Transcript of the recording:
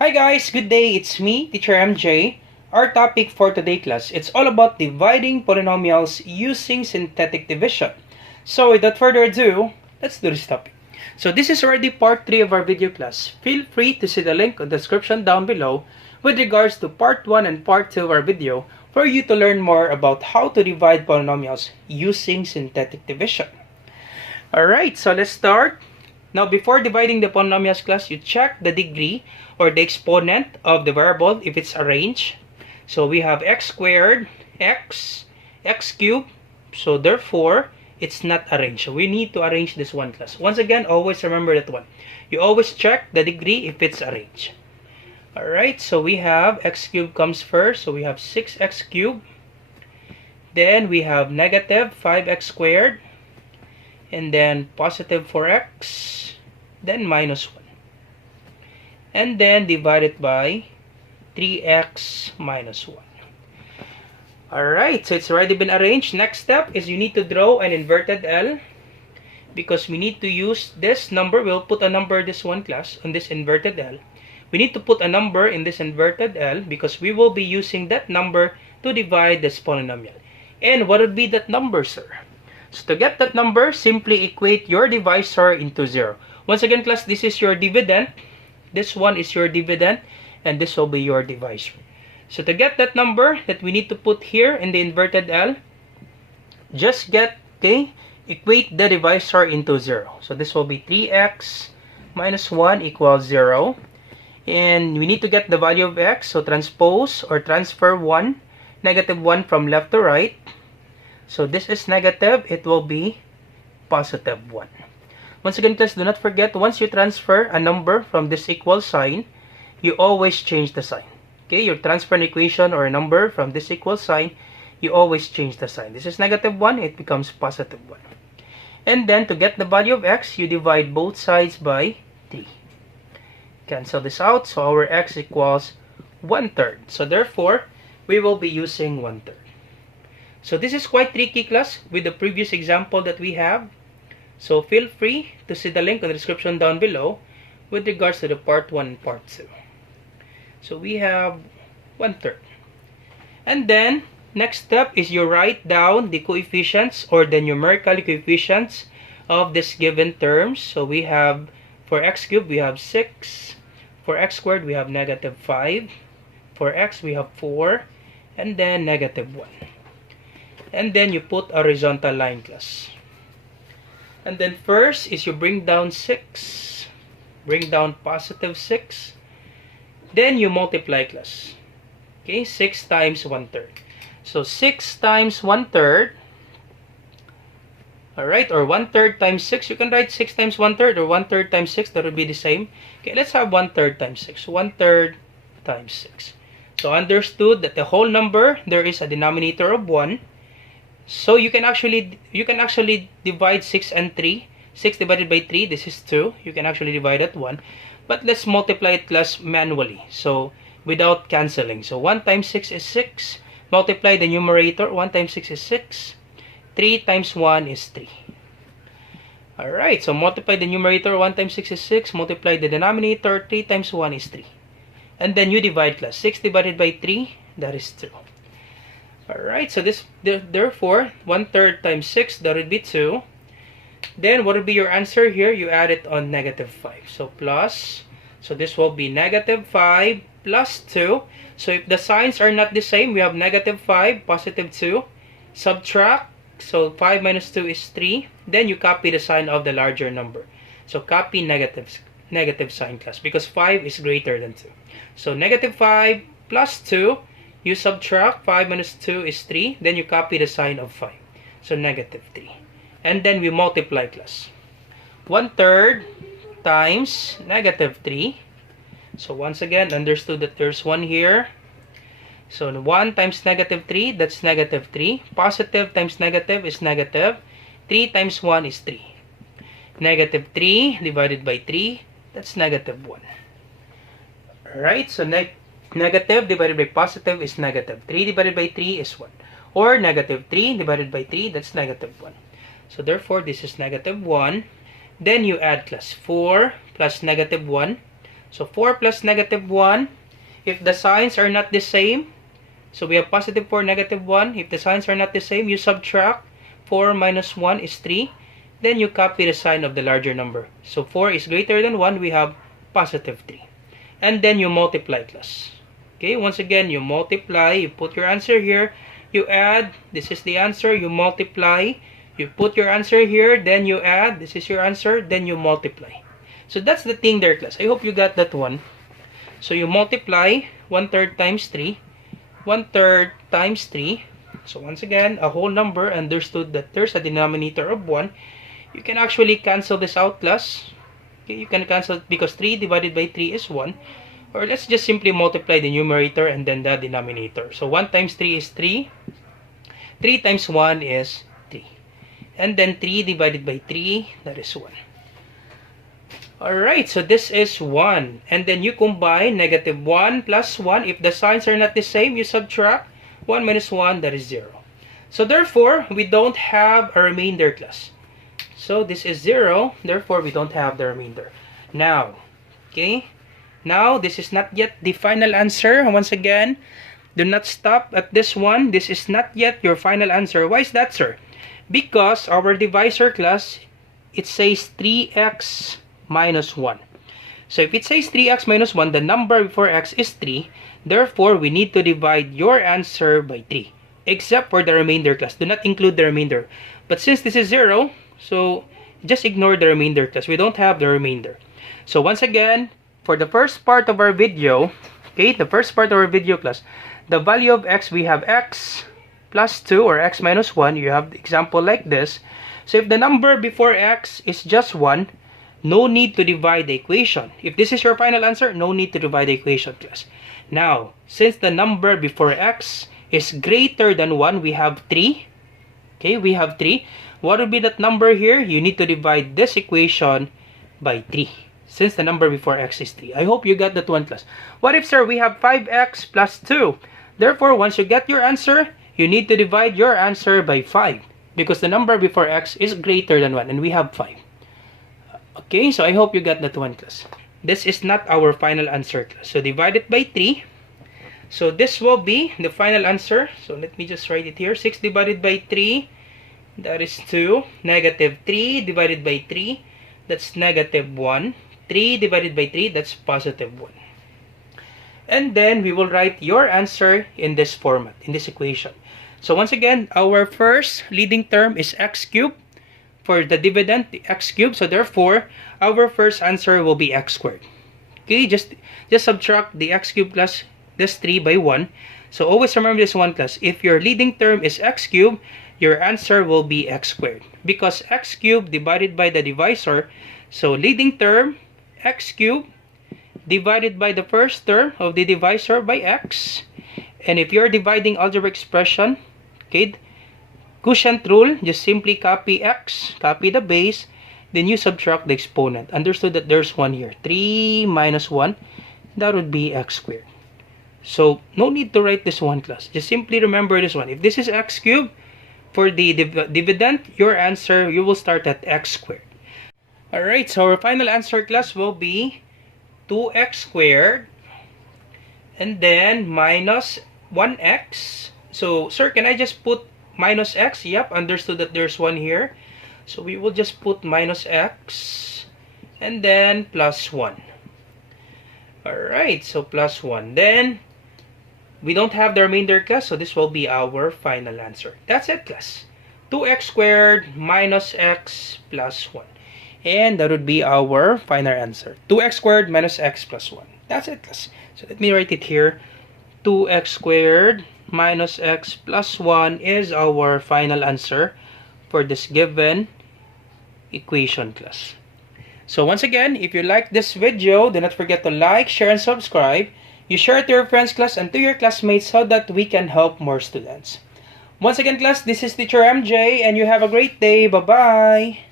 Hi guys, good day. It's me, Teacher MJ. Our topic for today class, it's all about dividing polynomials using synthetic division. So without further ado, let's do this topic. So this is already part 3 of our video class. Feel free to see the link in the description down below with regards to part 1 and part 2 of our video for you to learn more about how to divide polynomials using synthetic division. Alright, so let's start. Now, before dividing the polynomials class, you check the degree or the exponent of the variable if it's arranged. So we have x squared, x cubed. So therefore, it's not arranged. So we need to arrange this one class. Once again, always remember that one. You always check the degree if it's arranged. Alright, so we have x cubed comes first. So we have 6x cubed. Then we have negative 5x squared. And then positive 4x, then minus 1. And then divided by 3x minus 1. Alright, so it's already been arranged. Next step is you need to draw an inverted L. Because we need to use this number. We'll put a number this one class on this inverted L. We need to put a number in this inverted L because we will be using that number to divide this polynomial. And what would be that number, sir? So to get that number, simply equate your divisor into 0. Once again, class, this is your dividend. This one is your dividend. And this will be your divisor. So to get that number that we need to put here in the inverted L, just equate the divisor into 0. So this will be 3x minus 1 equals 0. And we need to get the value of x. So transpose or transfer negative 1 from left to right. So this is negative, it will be positive 1. Once again, class, do not forget, once you transfer a number from this equal sign, you always change the sign. Okay, you transfer an equation or a number from this equal sign, you always change the sign. This is negative 1, it becomes positive 1. And then to get the value of x, you divide both sides by 3. Cancel this out, so our x equals 1/3. So therefore, we will be using 1/3. So this is quite tricky, class, with the previous example that we have. So feel free to see the link in the description down below with regards to the part 1 and part 2. So we have 1/3. And then, next step is you write down the coefficients or the numerical coefficients of this given terms. So we have, for x cubed, we have 6. For x squared, we have negative 5. For x, we have 4. And then negative 1. And then you put a horizontal line, class. And then first is you bring down 6. Bring down positive 6. Then you multiply, class. Okay, 6 times 1/3. So 6 times 1/3. Alright, or 1/3 times 6. You can write 6 times 1/3 or 1/3 times 6. That would be the same. Okay, let's have 1/3 times 6. 1/3 times 6. So understood that the whole number, there is a denominator of 1. So you can actually divide 6 and 3. 6 divided by 3, this is 2. You can actually divide at 1. But let's multiply it, class, manually. So without cancelling. So 1 times 6 is 6. Multiply the numerator. 1 times 6 is 6. 3 times 1 is 3. Alright, so multiply the numerator. 1 times 6 is 6. Multiply the denominator. 3 times 1 is 3. And then you divide, class. 6 divided by 3, that is 2. Alright, so this, therefore, 1/3 times 6, that would be 2. Then, what would be your answer here? You add it on negative 5. So, plus, so this will be negative 5 plus 2. So, if the signs are not the same, we have negative 5, positive 2. Subtract, so 5 minus 2 is 3. Then, you copy the sign of the larger number. So, copy negative sign, class, because 5 is greater than 2. So, negative 5 plus 2. You subtract 5 minus 2 is 3. Then you copy the sign of 5. So negative 3. And then we multiply, class. 1/3 times negative 3. So once again, understood that there's 1 here. So 1 times negative 3, that's negative 3. Positive times negative is negative. 3 times 1 is 3. Negative 3 divided by 3, that's negative 1. Alright, so negative divided by positive is negative. 3 divided by 3 is 1. Or negative 3 divided by 3, that's negative 1. So therefore, this is negative 1. Then you add, class, 4 plus negative 1. So 4 plus negative 1. If the signs are not the same, so we have positive 4, negative 1. If the signs are not the same, you subtract. 4 minus 1 is 3. Then you copy the sign of the larger number. So 4 is greater than 1, we have positive 3. And then you multiply, class. Okay, once again, you multiply, you put your answer here, you add, this is the answer, you multiply, you put your answer here, then you add, this is your answer, then you multiply. So that's the thing there, class. I hope you got that one. So you multiply 1/3 times 3, 1/3 times 3. So once again, a whole number, understood that there's a denominator of 1. You can actually cancel this out, class. Okay, you can cancel it because 3 divided by 3 is 1. Or let's just simply multiply the numerator and then the denominator. So 1 times 3 is 3. 3 times 1 is 3. And then 3 divided by 3, that is 1. Alright, so this is 1. And then you combine negative 1 plus 1. If the signs are not the same, you subtract. 1 minus 1, that is 0. So therefore, we don't have a remainder, class. So this is 0, therefore we don't have the remainder. Now, okay, now this is not yet the final answer. Once again, do not stop at this one. This is not yet your final answer. Why is that, sir? Because our divisor, class, it says 3x minus 1. So if it says 3x minus 1, the number before x is 3. Therefore, we need to divide your answer by 3. Except for the remainder, class. Do not include the remainder. But since this is 0, so just ignore the remainder, class. We don't have the remainder. So once again, for the first part of our video, okay, the first part of our video, class, the value of x, we have x plus 2 or x minus 1. You have the example like this. So if the number before x is just 1, no need to divide the equation. If this is your final answer, no need to divide the equation, class. Now, since the number before x is greater than 1, we have 3. Okay, we have 3. What would be that number here? You need to divide this equation by 3. Since the number before x is 3. I hope you got that one, class. What if, sir, we have 5x plus 2? Therefore, once you get your answer, you need to divide your answer by 5. Because the number before x is greater than 1. And we have 5. Okay, so I hope you got that one, class. This is not our final answer, class. So divide it by 3. So this will be the final answer. So let me just write it here. 6 divided by 3. That is 2. Negative 3 divided by 3. That's negative 1. 3 divided by 3. That's positive 1. And then we will write your answer in this format, in this equation. So once again, our first leading term is x cubed. For the dividend, the x cubed. So therefore, our first answer will be x squared. Okay, just subtract the x cubed plus this 3 by 1. So always remember this one, class. If your leading term is x cubed, your answer will be x squared. Because x cubed divided by the divisor, so leading term, x cubed, divided by the first term of the divisor by x. And if you're dividing algebraic expression, okay, quotient rule, just simply copy x, copy the base, then you subtract the exponent. Understood that there's 1 here. 3 minus 1, that would be x squared. So, no need to write this one, class. Just simply remember this one. If this is x cubed, for the dividend, your answer, you will start at x squared. Alright, so our final answer, class, will be 2x squared and then minus 1x. So, sir, can I just put minus x? Yep, understood that there's 1 here. So, we will just put minus x and then plus 1. Alright, so plus 1. Then, we don't have the remainder, class, so this will be our final answer. That's it, class. 2x squared minus x plus 1. And that would be our final answer. 2x squared minus x plus 1. That's it, class. So let me write it here. 2x squared minus x plus 1 is our final answer for this given equation, class. So once again, if you like this video, do not forget to like, share, and subscribe. You share it to your friends, class, and to your classmates so that we can help more students. Once again, class, this is Teacher MJ, and you have a great day. Bye-bye!